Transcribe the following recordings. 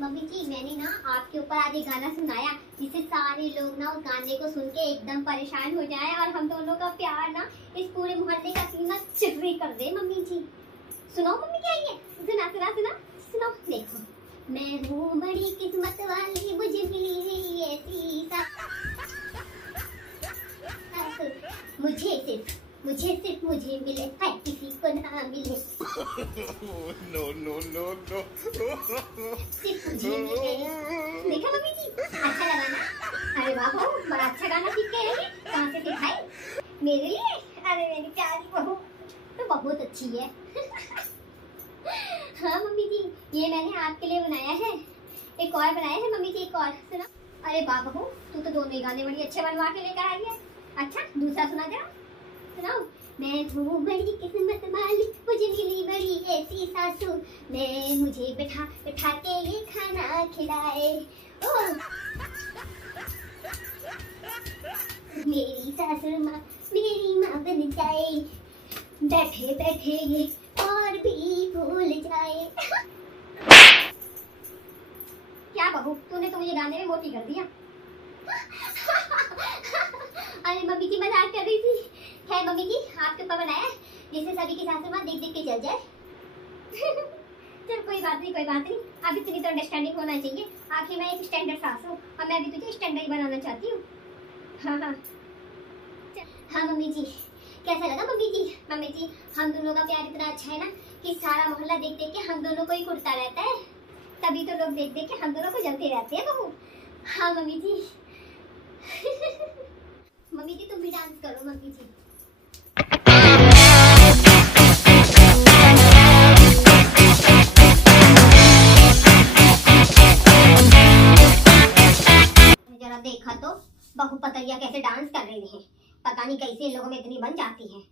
Mummy जी मैंने ना आपके ऊपर आज एक गाना सुनाया जिससे सारे लोग ना उस गाने को सुन के एकदम परेशान हो जाए और हम दोनों का प्यार ना इस पूरे मोहल्ले का सीना चिटरी कर दे। मम्मी जी सुनाओ मम्मी क्या ये सुना सुना सुना सुनाओ। देखो मैं हूँ बड़ी किस्मत वाली मुझे मिली है ऐसी मुझे सिर्फ मुझे मिले है किसी को ना मिले। नो नो नो नो सिर्फ मुझे मिले। देखा मम्मी जी अच्छा लगा ना? अरे वाह बहू बड़ा अच्छा गाना सीख के आई है। कहाँ से सिखाई? मेरे लिए? अरे मेरी प्यारी बहू तो बहुत अच्छी है। हाँ मम्मी जी ये मैंने आपके लिए बनाया है। एक और बनाया है मम्मी जी, एक और सुना। अरे वाह बहू तू तो दोनों ही गाने बड़ी अच्छे बनवा के लेकर आई है। अच्छा दूसरा सुना जरा सुनाओ। मैं हूँ बड़ी किस्मत वाली मुझे मिली बड़ी ऐसी सासू मैं मुझे बैठा बैठा के ये खाना खिलाए। ओ मेरी सासू माँ मेरी माँ बन जाए बैठे बैठे ये और भी भूल जाए। क्या बहू तूने तो मुझे गाने में मोटी कर दिया। अरे मम्मी की मजाक कर रही थी। है मम्मी जी आपके ऊपर बनाया जिससे सभी की सासू माँ देख देख के चल जाए। चल कोई बात नहीं अब इतनी तो अंडरस्टैंडिंग होना चाहिए। आखिर मैं एक स्टैंडर्ड सास हूँ और मैं भी तुझे स्टैंडर्ड बनाना चाहती हूँ। हाँ मम्मी जी कैसा लगा मम्मी जी? मम्मी जी हम दोनों का प्यार इतना अच्छा है ना कि सारा मोहल्ला देख देख के हम दोनों को ही कुटता रहता है। तभी तो लोग देख देख के हम दोनों को जलते रहते हैं बहू। हाँ मम्मी जी। मम्मी जी तुम भी डांस करो मम्मी जी। जरा देखा तो बहू पतैया कैसे डांस कर रही है। पता नहीं कैसे इन लोगों में इतनी बन जाती है।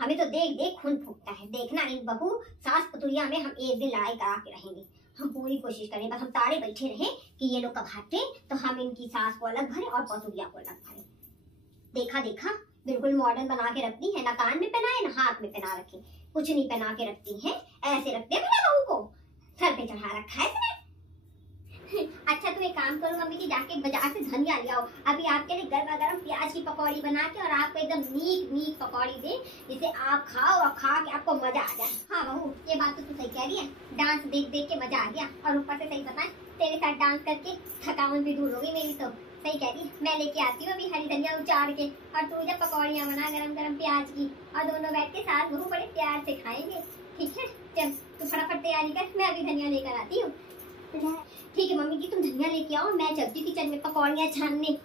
हमें तो देख देख खून फूटता है। देखना इन बहू सास पतुरिया में हम एक दिन लड़ाई करा के रहेंगे। हम पूरी कोशिश करें बस हम ताड़े बैठे रहे कि ये लोग कब हटे तो हम इनकी सास को अलग भरे और पतुरिया को अलग भरे। देखा देखा बिल्कुल मॉडर्न बना के रखती है। ना कान में पहनाए ना हाथ में पहना रखे कुछ नहीं पहना के रखती है। ऐसे रखते हैं बहू को सर पे चढ़ा रखा है इसने। अच्छा तो एक काम करो मम्मी जी जाके बाजार से धनिया ले आओ। अभी आपके लिए गरमा गरम प्याज की पकौड़ी बना के और आपको एकदम नीक पकौड़ी दे जिसे आप खाओ और खा के आपको मजा आ जाए। हाँ बहू ये बात तो तू सही कह रही है। डांस देख देख के मजा आ गया और ऊपर से सही बताएं तेरे साथ डांस करके थकान भी दूर हो गई मेरी। तो सही कह रही मैं लेके आती हूँ अभी हरी धनिया उचाड़ के और तू जब पकौड़ियाँ बना गरम गरम प्याज की और दोनों बैठ के साथ बहू बड़े प्यार से खाएंगे। ठीक है चल तू फटाफट तैयारी कर मैं अभी धनिया लेकर आती हूँ। ठीक है मम्मी जी तुम धनिया लेके आओ मैं चलती हूँ किचन में पकौड़ियाँ छानने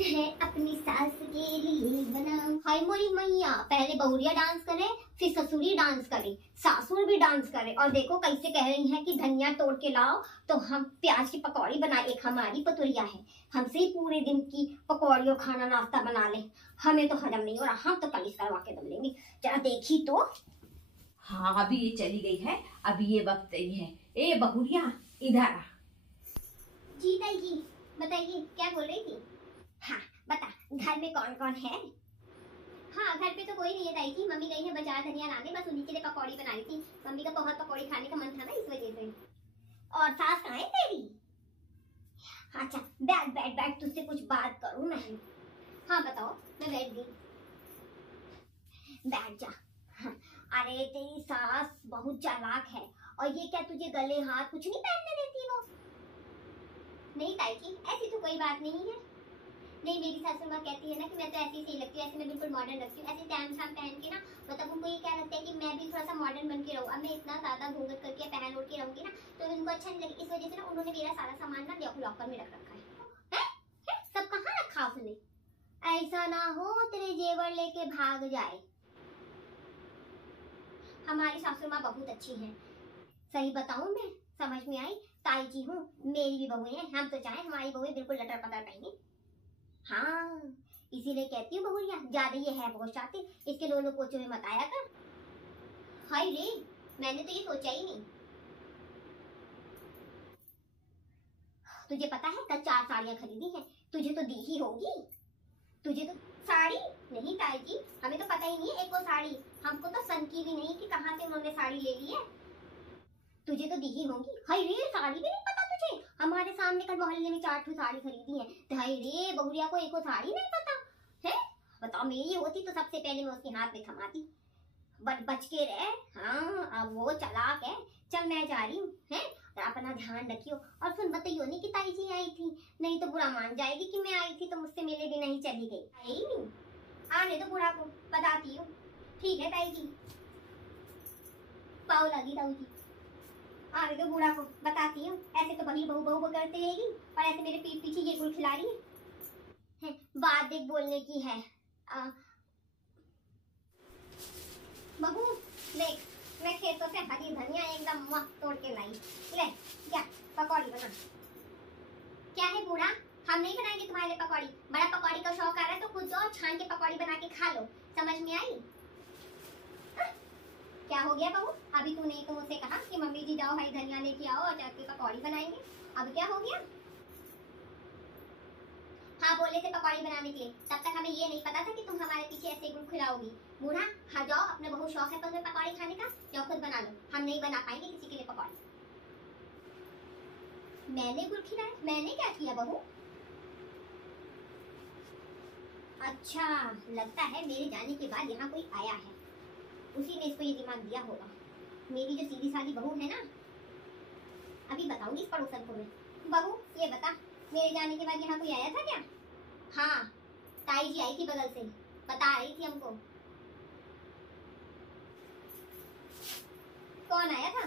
है अपनी सास के लिए बनाऊं। हाय मोरी मैया पहले बहुरिया डांस करे फिर ससुरी डांस करे सासुर भी डांस करे और देखो कैसे कह रही हैं कि धनिया तोड़ के लाओ तो हम प्याज की पकौड़ी बनाए। एक हमारी पतुरिया है हमसे ही पूरे दिन की पकौड़ियों खाना नाश्ता बना ले। हमें तो हजम नहीं हो रहा हम तो कलिस करवा के दम लेंगे। जरा देखी तो। हाँ अभी ये चली गई है। अभी ये वक्त ही है। ए बहुरिया इधर आ। जी ताई जी बताइए क्या बोल रही थी? हाँ बता घर में कौन कौन है? हाँ घर पे तो कोई नहीं है ताई जी। मम्मी गई है बाजार धनिया लाने बस उन्हीं के लिए पकौड़ी बना रही थी। मम्मी का बहुत पकौड़ी खाने का मन था ना इस वजह से। और सास कहाँ है तेरी? अच्छा बैठ तुझसे कुछ बात करूँ मैं। हाँ बताओ मैं बैठ गई। बैठ जा। हाँ, अरे तेरी सास बहुत चालाक है और ये क्या तुझे गले हाथ कुछ नहीं पहनने देती वो? नहीं ताई जी ऐसी तो कोई बात नहीं है। नहीं मेरी सासू माँ कहती है ना कि मैं तो ऐसी सही लगती हूँ ऐसे मैं बिल्कुल मॉडर्न लगती हूँ। ऐसे टैम शाम पहन के ना मतलब उनको ये क्या लगता है कि मैं भी थोड़ा सा मॉडर्न बन के रहूँ। अब मैं इतना ज्यादा घूंघट करके पहन उठ के रहूंगी ना तो उनको अच्छा नहीं लगे। इस वजह से ना उन्होंने मेरा सारा सामान ना लॉकर में रख रखा है। सब कहाँ रखा उसने? ऐसा ना हो तेरे जेवर लेके भाग जाए। हमारी सासू माँ बहुत अच्छी है। सही बताऊं मैं समझ में आई। ताई जी हूँ मेरी भी बहू है। हम तो चाहे हमारी बहू बिल्कुल लटर पटर पहने। हाँ इसीलिए कहती हूँ बहुरिया ज्यादा ये है बहुत चाहती इसके लोलो पोचो में मत आया कर। हाय रे मैंने तो ये सोचा ही नहीं। तुझे पता है कल 4 साड़ियाँ खरीदी हैं। तुझे तो दी ही होगी। तुझे तो साड़ी नहीं ताई जी हमें तो पता ही नहीं है एक वो साड़ी। हमको तो सन की भी नहीं कि कहाँ से उन्होंने साड़ी ले ली है। तुझे तो दी ही होंगी। हाय रे साड़ी भी नहीं पता तुझे? सामने कल मोहल्ले में 4 साड़ी खरीदी है, तो हाय रे बहुरिया को एको साड़ी नहीं पता है। बताओ मेरी होती तो सबसे पहले मैं उसके हाथ में थमाती, बच के रहे। हाँ अब वो चालाक है। चल मैं जा रही हूँ है, अपना ध्यान रखियो। और सुन बताइयो नहीं कि ताई जी आई थी, नहीं तो बुरा मान जाएगी कि मैं आई थी तो मुझसे मिले भी नहीं चली गई। आई नहीं, आने तो बुढ़ा को बताती हूँ। ठीक है ताई जी, पाव लगी ताऊ जी। आने तो बूढ़ा को बताती हूँ। ऐसे तो बही बहू बहू करते रहेगी और ऐसे मेरे पीठ पीछे ये गुल खिला रही है। बात देख बोलने की है। बहू देख, मैं खेतों से हरी धनिया एकदम मस्त तोड़ के लाई। ले क्या पकौड़ी बना। क्या है बूढ़ा, हम नहीं बनाएंगे तुम्हारे लिए पकौड़ी। बड़ा पकौड़ी का शौक आ रहा है तो खुद जाओ छान के पकौड़ी बना के खा लो। समझ में आई? क्या हो गया बहू, अभी तूने तो मुझसे कहा कि मम्मी जी जाओ हरी धनिया लेके आओ और जाके पकौड़ी बनाएंगे, अब क्या हो गया? हाँ बोले थे पकौड़ी बनाने के लिए, तब तक हमें ये नहीं पता था कि तुम हमारे पीछे ऐसे गुड़ खिलाओगी। बूढ़ा हाँ जाओ, अपने बहू शौक है तुम्हें पकौड़ी खाने का, जाओ खुद बना लो। हम नहीं बना पाएंगे किसी के लिए पकौड़ी। मैंने गुड़ खिलाया? मैंने क्या किया बहू? अच्छा लगता है मेरे जाने के बाद यहाँ कोई आया है, उसी ने इसको ये दिमाग दिया होगा। मेरी जो सीधी सादी बहू है ना, अभी बताऊंगी इस पड़ोसन को मैं। बहू ये बता, मेरे जाने के बाद यहाँ कोई आया था क्या? हाँ ताई जी आई थी बगल से, बता रही थी हमको। कौन आया था?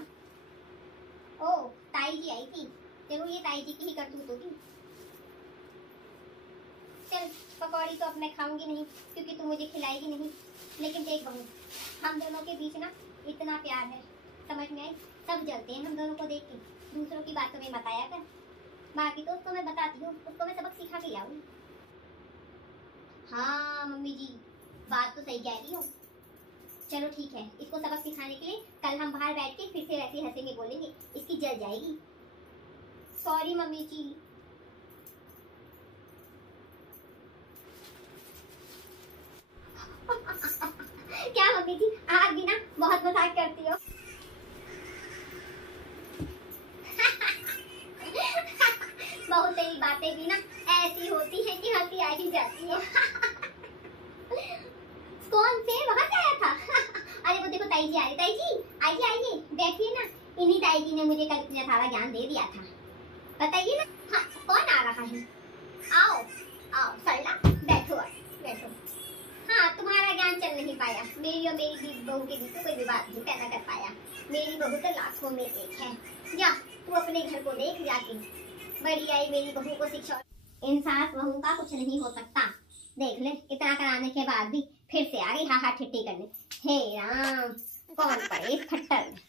ओ ताई जी आई थी। जरूर ये ताई जी की ही करतूत होगी। चल पकौड़ी तो अब मैं खाऊंगी नहीं क्योंकि तू मुझे खिलाएगी नहीं, लेकिन देख बहू हम दोनों के बीच ना इतना प्यार है, समझ में आई? सब जलते हैं हम दोनों को देख के। दूसरों की बातों में बताया कर, बाकी तो उसको मैं बताती हूँ, उसको मैं सबक सिखा के आऊँ। हाँ मम्मी जी बात तो सही कह रही हो। चलो ठीक है, इसको सबक सिखाने के लिए कल हम बाहर बैठ के फिर से वैसे हंसेंगे बोलेंगे, इसकी जल जाएगी। सॉरी मम्मी जी। क्या मम्मी जी आप भी ना बहुत मजाक करती हो। बहुत तेरी बातें भी ना ऐसी होती है कि हंसी आ ही जाती है। कौन से वहां से आया था? अरे वो देखो ताई जी आ रही। ताई जी आइए आइए बैठिए ना, इन्हीं ताई जी ने मुझे कल इतना सारा ज्ञान दे दिया था। बताइए ना। हाँ कौन आ रहा है? आओ आओ सरला बैठो बैठो। हाँ तुम्हारा ज्ञान चल नहीं पाया, मेरी और मेरी बहू के बीच कोई विवाद नहीं पैदा कर पाया। मेरी बहू तो लाखों में एक है। जा तू अपने घर को देख जाके, बड़ी आई मेरी बहू को शिक्षा। इन सास बहू का कुछ नहीं हो सकता। देख ले इतना कराने के बाद भी फिर से आ गई हा हा ठिट्टी करने। हे राम कौन पड़े इस खट्टर में।